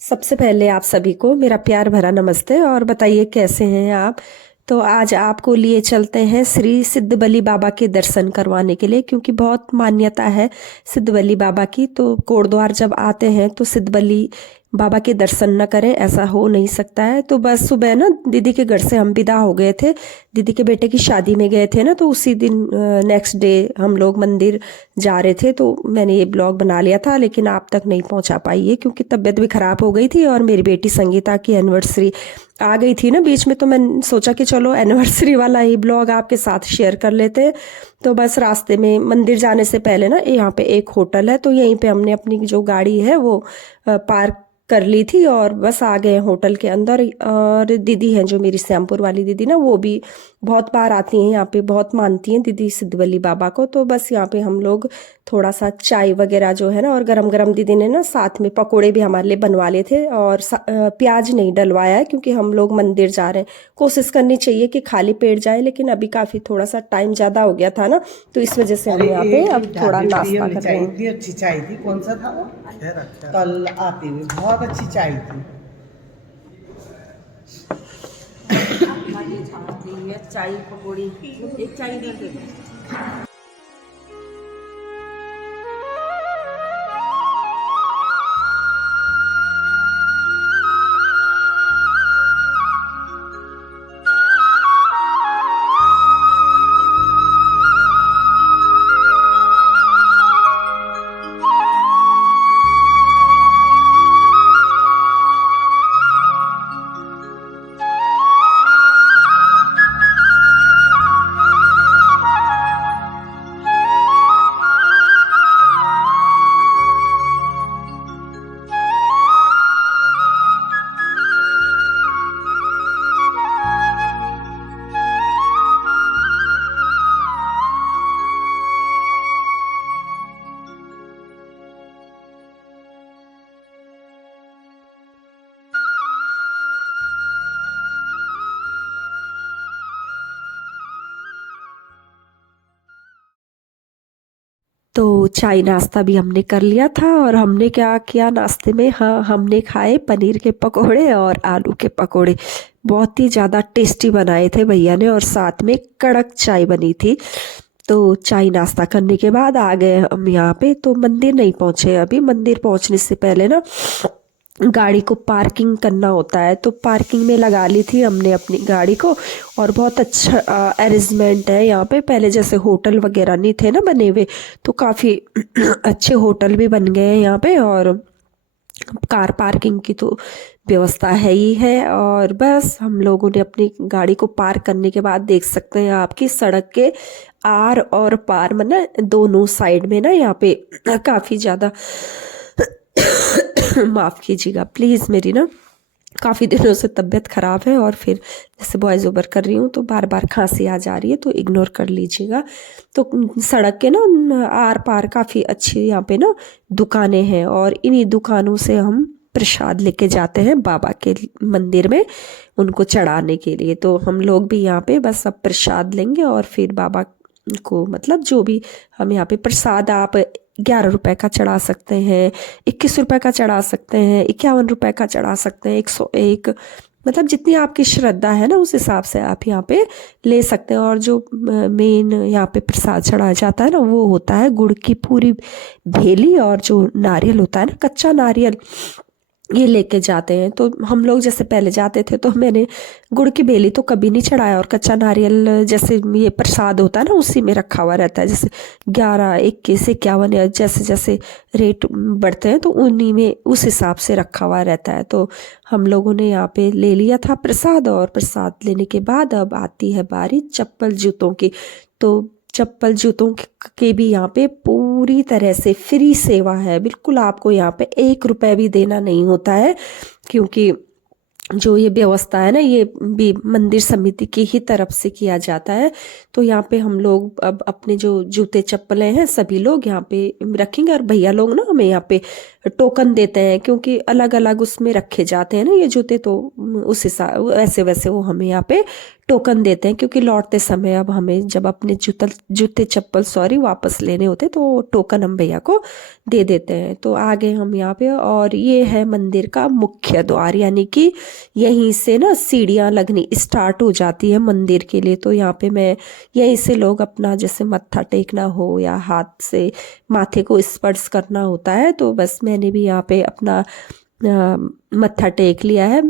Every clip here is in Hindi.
सबसे पहले आप सभी को मेरा प्यार भरा नमस्ते और बताइए कैसे हैं आप। तो आज आपको लिए चलते हैं श्री सिद्धबली बाबा के दर्शन करवाने के लिए, क्योंकि बहुत मान्यता है सिद्धबली बाबा की। तो कोटद्वार जब आते हैं तो सिद्धबली बाबा के दर्शन न करें ऐसा हो नहीं सकता है। तो बस सुबह ना दीदी के घर से हम विदा हो गए थे, दीदी के बेटे की शादी में गए थे ना, तो उसी दिन नेक्स्ट डे हम लोग मंदिर जा रहे थे। तो मैंने ये ब्लॉग बना लिया था, लेकिन आप तक नहीं पहुंचा पाई है क्योंकि तबीयत भी ख़राब हो गई थी और मेरी बेटी संगीता की एनिवर्सरी आ गई थी ना बीच में। तो मैंने सोचा कि चलो एनिवर्सरी वाला ही ब्लॉग आपके साथ शेयर कर लेते हैं। तो बस रास्ते में मंदिर जाने से पहले ना यहाँ पे एक होटल है, तो यहीं पे हमने अपनी जो गाड़ी है वो पार्क कर ली थी और बस आ गए होटल के अंदर। और दीदी हैं जो मेरी श्यामपुर वाली दीदी ना, वो भी बहुत बार आती हैं यहाँ पे, बहुत मानती हैं दीदी सिद्धबली बाबा को। तो बस यहाँ पे हम लोग थोड़ा सा चाय वगैरह जो है ना, और गरम गरम दीदी ने ना साथ में पकोड़े भी हमारे लिए बनवा लिए थे। और प्याज नहीं डलवाया है क्योंकि हम लोग मंदिर जा रहे हैं। कोशिश करनी चाहिए कि खाली पेट जाए, लेकिन अभी काफ़ी थोड़ा सा टाइम ज़्यादा हो गया था ना, तो इस वजह से हम यहाँ पे अब थोड़ा नाश्ता कर रहे हैं। इतनी अच्छी चाय थी, कौन सा था वो? कल आती हुई बहुत अच्छी चाय थी। चाय पकौड़ी एक चाय दे दो। तो चाय नाश्ता भी हमने कर लिया था। और हमने क्या किया नाश्ते में, हाँ हमने खाए पनीर के पकोड़े और आलू के पकोड़े। बहुत ही ज़्यादा टेस्टी बनाए थे भैया ने, और साथ में कड़क चाय बनी थी। तो चाय नाश्ता करने के बाद आ गए हम यहाँ पे। तो मंदिर नहीं पहुँचे अभी, मंदिर पहुँचने से पहले ना गाड़ी को पार्किंग करना होता है, तो पार्किंग में लगा ली थी हमने अपनी गाड़ी को। और बहुत अच्छा अरेंजमेंट है यहाँ पे, पहले जैसे होटल वगैरह नहीं थे ना बने हुए, तो काफ़ी अच्छे होटल भी बन गए हैं यहाँ पे। और कार पार्किंग की तो व्यवस्था है ही है। और बस हम लोगों ने अपनी गाड़ी को पार्क करने के बाद देख सकते हैं आपकी सड़क के आर और पार में ना, दोनों साइड में ना यहाँ पे काफ़ी ज़्यादा माफ़ कीजिएगा प्लीज़, मेरी ना काफ़ी दिनों से तबीयत ख़राब है और फिर जैसे वॉइस ओवर कर रही हूँ तो बार बार खांसी आ जा रही है, तो इग्नोर कर लीजिएगा। तो सड़क के ना आर पार काफ़ी अच्छी यहाँ पे ना दुकानें हैं, और इन्हीं दुकानों से हम प्रसाद लेके जाते हैं बाबा के मंदिर में उनको चढ़ाने के लिए। तो हम लोग भी यहाँ पे बस अब प्रसाद लेंगे और फिर बाबा को, मतलब जो भी हम यहाँ पे प्रसाद, आप 11 रुपए का चढ़ा सकते हैं, 21 रुपए का चढ़ा सकते हैं, 51 रुपए का चढ़ा सकते हैं, 101, मतलब जितनी आपकी श्रद्धा है ना उस हिसाब से आप यहाँ पे ले सकते हैं। और जो मेन यहाँ पे प्रसाद चढ़ाया जाता है ना, वो होता है गुड़ की पूरी भेली, और जो नारियल होता है ना, कच्चा नारियल, ये लेके जाते हैं। तो हम लोग जैसे पहले जाते थे तो मैंने गुड़ की बेली तो कभी नहीं चढ़ाया, और कच्चा नारियल जैसे ये प्रसाद होता है ना उसी में रखा हुआ रहता है, जैसे 11, 21, 51 या जैसे जैसे रेट बढ़ते हैं तो उन्हीं में उस हिसाब से रखा हुआ रहता है। तो हम लोगों ने यहाँ पे ले लिया था प्रसाद, और प्रसाद लेने के बाद अब आती है बारी चप्पल जूतों की। तो चप्पल जूतों के भी यहाँ पे पूरी तरह से फ्री सेवा है, बिल्कुल आपको यहाँ पे 1 रुपए भी देना नहीं होता है, क्योंकि जो ये व्यवस्था है ना, ये भी मंदिर समिति की ही तरफ से किया जाता है। तो यहाँ पे हम लोग अब अपने जो जूते चप्पलें हैं सभी लोग यहाँ पे रखेंगे, और भैया लोग ना हमें यहाँ पे टोकन देते हैं, क्योंकि अलग अलग उसमें रखे जाते हैं ना ये जूते, तो उस हिसाब वैसे वैसे वो हमें यहाँ पे टोकन देते हैं, क्योंकि लौटते समय अब हमें जब अपने जूते चप्पल वापस लेने होते तो टोकन हम भैया को दे देते हैं। तो आ गए हम यहाँ पे, और ये है मंदिर का मुख्य द्वार, यानी कि यहीं से ना सीढ़ियाँ लगनी स्टार्ट हो जाती है मंदिर के लिए। तो यहाँ पे मैं यहीं से लोग अपना जैसे मत्था टेकना हो या हाथ से माथे को स्पर्श करना होता है, तो बस मैंने भी यहाँ पे अपना मत्था टेक लिया है।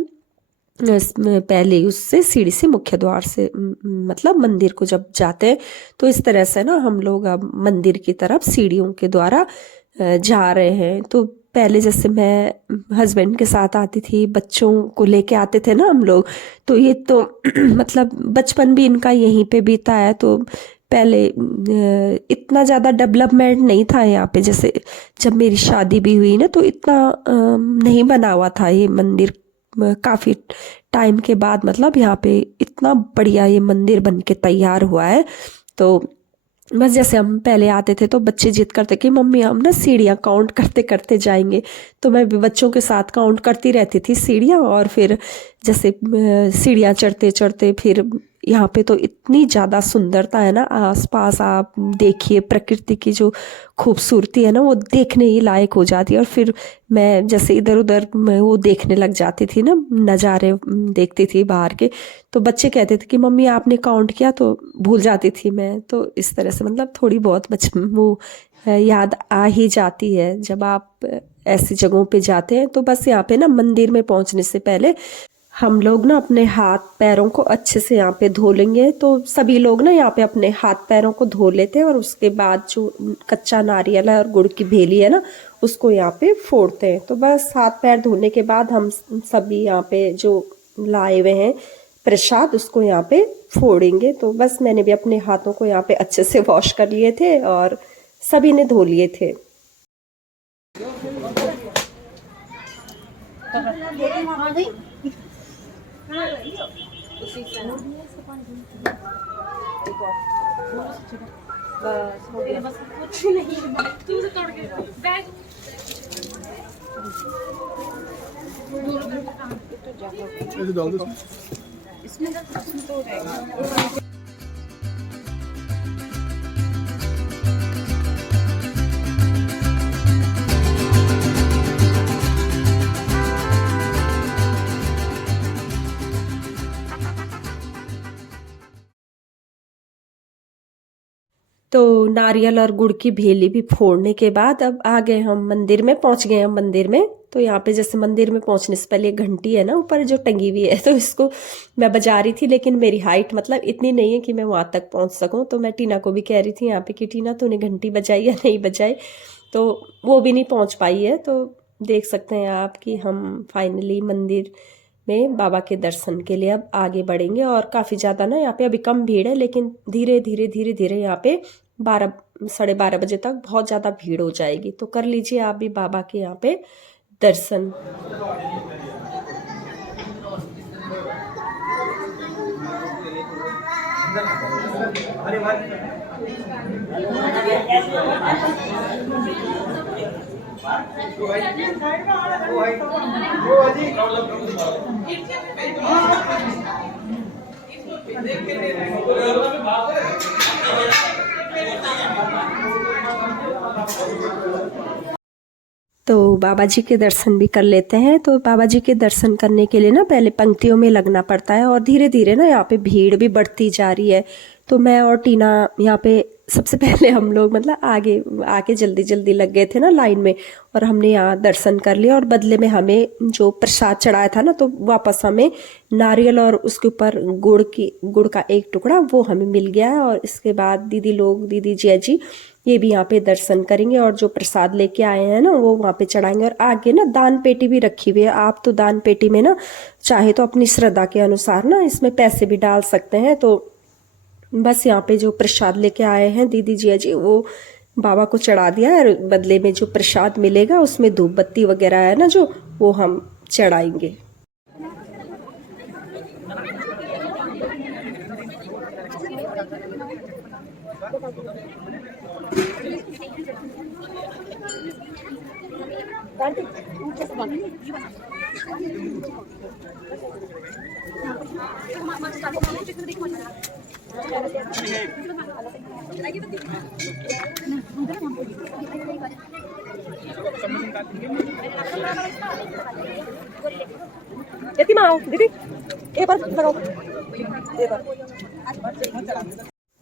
इसमें पहले उससे सीढ़ी से मुख्य द्वार से मतलब मंदिर को जब जाते हैं तो इस तरह से ना हम लोग अब मंदिर की तरफ सीढ़ियों के द्वारा जा रहे हैं। तो पहले जैसे मैं हस्बैंड के साथ आती थी, बच्चों को लेके आते थे ना हम लोग, तो ये तो मतलब बचपन भी इनका यहीं पे बीता है। तो पहले इतना ज़्यादा डेवलपमेंट नहीं था यहाँ पे, जैसे जब मेरी शादी भी हुई ना तो इतना नहीं बना हुआ था ये मंदिर। काफ़ी टाइम के बाद मतलब यहाँ पे इतना बढ़िया ये मंदिर बन के तैयार हुआ है। तो बस जैसे हम पहले आते थे तो बच्चे जिद करते कि मम्मी हम ना सीढ़ियाँ काउंट करते करते जाएंगे, तो मैं भी बच्चों के साथ काउंट करती रहती थी सीढ़ियाँ। और फिर जैसे सीढ़ियाँ चढ़ते चढ़ते फिर यहाँ पे तो इतनी ज़्यादा सुंदरता है ना, आसपास आप देखिए प्रकृति की जो खूबसूरती है ना वो देखने ही लायक हो जाती है। और फिर मैं जैसे इधर उधर वो देखने लग जाती थी ना, नज़ारे देखती थी बाहर के, तो बच्चे कहते थे कि मम्मी आपने काउंट किया, तो भूल जाती थी मैं। तो इस तरह से मतलब थोड़ी बहुत बचपन वो याद आ ही जाती है जब आप ऐसी जगहों पे जाते हैं। तो बस यहाँ पे ना मंदिर में पहुँचने से पहले हम लोग ना अपने हाथ पैरों को अच्छे से यहाँ पे धो लेंगे। तो सभी लोग ना यहाँ पे अपने हाथ पैरों को धो लेते हैं, और उसके बाद जो कच्चा नारियल है और गुड़ की भेली है ना उसको यहाँ पे फोड़ते हैं। तो बस हाथ पैर धोने के बाद हम सभी यहाँ पे जो लाए हुए हैं प्रसाद उसको यहाँ पे फोड़ेंगे। तो बस मैंने भी अपने हाथों को यहाँ पे अच्छे से वॉश कर लिए थे और सभी ने धो लिए थे। तो नारियल और गुड़ की भेली भी फोड़ने के बाद अब आ गए हम मंदिर में, पहुंच गए हम मंदिर में। तो यहाँ पे जैसे मंदिर में पहुंचने से पहले एक घंटी है ना ऊपर जो टंगी हुई है, तो इसको मैं बजा रही थी, लेकिन मेरी हाइट मतलब इतनी नहीं है कि मैं वहां तक पहुंच सकूं। तो मैं टीना को भी कह रही थी यहाँ पे कि टीना तूने घंटी बजाई या नहीं बजाई, तो वो भी नहीं पहुंच पाई है। तो देख सकते हैं आप कि हम फाइनली मंदिर में बाबा के दर्शन के लिए अब आगे बढ़ेंगे। और काफ़ी ज़्यादा ना यहाँ पे अभी कम भीड़ है, लेकिन धीरे धीरे धीरे धीरे यहाँ पे 12 साढ़े 12 बजे तक बहुत ज़्यादा भीड़ हो जाएगी। तो कर लीजिए आप भी बाबा के यहाँ पे दर्शन। तो बाबा जी के दर्शन भी कर लेते हैं। तो बाबा जी के दर्शन करने के लिए ना पहले पंक्तियों में लगना पड़ता है, और धीरे धीरे ना यहाँ पे भीड़ भी बढ़ती जा रही है। तो मैं और टीना यहाँ पे सबसे पहले हम लोग मतलब आगे आके जल्दी जल्दी लग गए थे ना लाइन में, और हमने यहाँ दर्शन कर लिया। और बदले में हमें जो प्रसाद चढ़ाया था ना, तो वापस हमें नारियल और उसके ऊपर गुड़ का एक टुकड़ा वो हमें मिल गया है। और इसके बाद दीदी जिया जी ये भी यहाँ पे दर्शन करेंगे, और जो प्रसाद लेके आए हैं ना वो वहाँ पे चढ़ाएंगे। और आगे ना दान पेटी भी रखी हुई है, आप तो दान पेटी में ना चाहे तो अपनी श्रद्धा के अनुसार ना इसमें पैसे भी डाल सकते हैं। तो बस यहाँ पे जो प्रसाद लेके आए हैं दीदी जिया जी वो बाबा को चढ़ा दिया है, और बदले में जो प्रसाद मिलेगा उसमें धूप बत्ती वगैरह है ना जो वो हम चढ़ाएंगे। कितनी माँ दीदी एक बार लगाओ एक बार।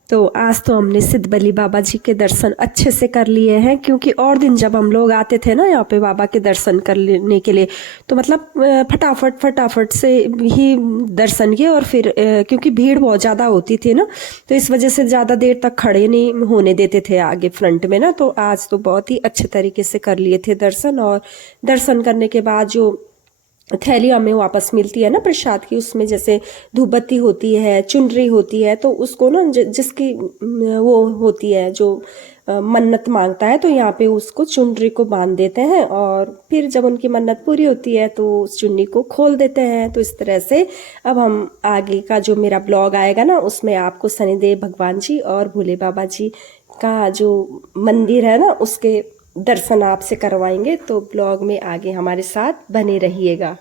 तो आज तो हमने सिद्ध बली बाबा जी के दर्शन अच्छे से कर लिए हैं, क्योंकि और दिन जब हम लोग आते थे ना यहाँ पे बाबा के दर्शन करने के लिए, तो मतलब फटाफट से ही दर्शन किए। और फिर क्योंकि भीड़ बहुत ज़्यादा होती थी ना, तो इस वजह से ज़्यादा देर तक खड़े नहीं होने देते थे आगे फ्रंट में ना। तो आज तो बहुत ही अच्छे तरीके से कर लिए थे दर्शन। और दर्शन करने के बाद जो थैली हमें वापस मिलती है ना प्रसाद की, उसमें जैसे धूप बत्ती होती है, चुनरी होती है, तो उसको ना जिसकी वो होती है जो मन्नत मांगता है, तो यहाँ पे उसको चुनरी को बांध देते हैं। और फिर जब उनकी मन्नत पूरी होती है तो उस चुन्नी को खोल देते हैं। तो इस तरह से अब हम आगे का जो मेरा ब्लॉग आएगा ना, उसमें आपको शनिदेव भगवान जी और भोले बाबा जी का जो मंदिर है ना, उसके दर्शन आपसे करवाएंगे। तो ब्लॉग में आगे हमारे साथ बने रहिएगा।